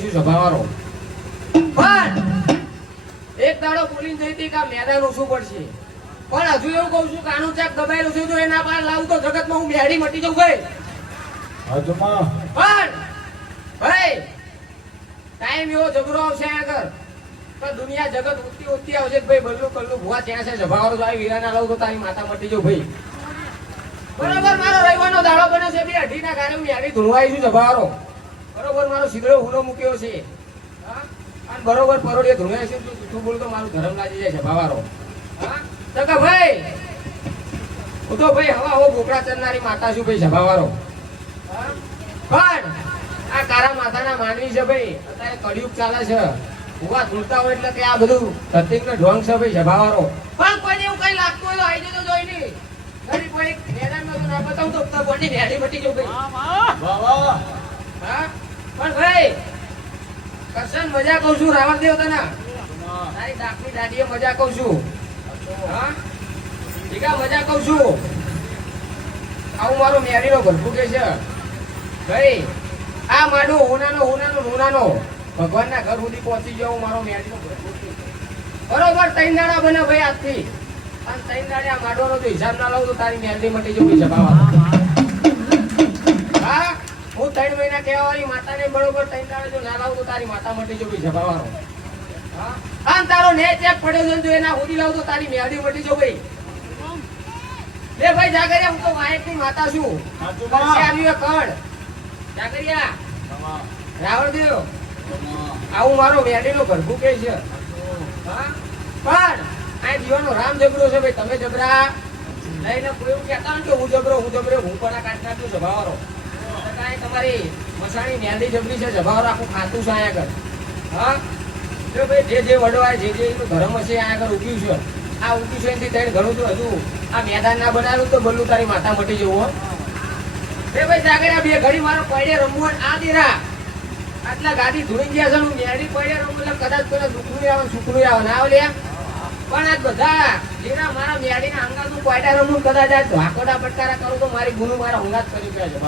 સભાવાળો પણ એક દાડો બોલીને જઈ હતી કે મેદાન ઓછું પડશે, પણ હજુ એવું કઉ છું કાનું ચાક દબાયેલું છે, જો એના પાર લાવું તો જગતમાં હું મેળી મટી જઉં ભાઈ. પણ ભાઈ ટાઈમ એવો જબરો આવશે આગળ તો દુનિયા જગત ઉઠતી ઉઠતી આવશે ભાઈ. બલ્લુ કલ્લુ ભુવા ત્યાં છે સભાવાળો જાય વીરાના લાવું તો તારી માતા મટી જવું ભાઈ. બરોબર મારો રવિવારનો દાડો બને છે, બે અઢીના કારણે હું મેળી ધૂળવાઈ છું સભાવાળો. બરોબર મારો સીધો હુનો મૂક્યો છે અને બરોબર પરોડીએ ધૂળવાય છે. તું બોલ તો મારું ધર્મ લાગી જાય સભાવાળો. હા તો કે ભાઈ હું તો ભાઈ હવા હો બોકડા ચરનારી માતા છું ભાઈ સભાવાળો. પણ આ કારા માતાના માનવી છે ભાઈ. અત્યારે કળિયુગ ચાલે છે, ભૂવા ધૂળતા હોય એટલે કે આ બધું ધરતીનો ઢોંગ છે ભાઈ સભાવાળો. પણ કોઈને એવું કઈ લાગતું હોય તો આવી જતો જોઈ નહીં. ઘડી કોઈ મેદાનમાં તો ના બતાવું તો તબોની મેળી મટી જવું ભાઈ. હા પણ ભાઈ કરશન મજા કહું છું રાવણ દેવ તને તારી ડાકની દાડીએ મજા કહું છું. હા ઠીકા મજા કહું છું. આવું મારો મેળીનો ભરપૂર કે છે ભાઈ. આ માડું હુનાનો ભગવાનના ઘર સુધી પહોંચી ગયો હું મારો મેળીનો ભરપૂર. બરોબર ત્રણ દાડા બને ભાઈ આજથી, અને ત્રણ દાડે આ માડવાનો તો હિસાબ ના લાવું તો તારી મેળડી મટી જવું જવાબ. હા હું 3 મહિના કહેવાળી માતાને બરોબર 3 દાડે જો ના લાવું તો તારી માતા મટી જવી જવાવાળો. હા તારો ને ચેક પડ્યો છે જો એના હોડી લાવું તો તારી મેળડી મટી જવું ભાઈ. લે ભાઈ જાગરિયા હું તો વાયકની માતા છું. પછી આવ્યું કડ જાગરિયા રાવણ દેવ આવું મારો મેળડીનો ભરભૂ કે છે. હા પણ આ દીવાનો રામ જબરો છે ભાઈ. તમે જબરા લઈને કોઈ એવું કહેતા કે હું જબરો હું પણ આ કાઢ નાખ્યું સભાવાળો. તમારી મસાણી મેલડી જબરી છે સભાવાળો આખું ખાતું છે અહીંયા આગળ. હા જો ભાઈ જે વડવાય જે એનું ધર્મ હશે અહીંયા આગળ ઉગ્યું છે. આ ઉગ્યું છે એનાથી થઈને ઘણું છું. હજુ આ મેદાન ના બનાવ્યું તો બલ્લુ તારી માતા મટી જવું હો. ભાઈ જાગર્યા બે ઘડી મારો પડે રમવું આ દેરા આટલા ગાડી ધોઈ ગયા છે. હું મેળી પડે રમવું એટલે કદાચ પેલા દુખનું આવે સુખનું આવે ના આવે. પણ આ બધા જેના મારા મેળીના અંગાત નું કોયડા રમવું કદાચ આ ધાકોડા પટકારા કરું તો મારી ગુનું મારા અંગાત કરી ગયા છે.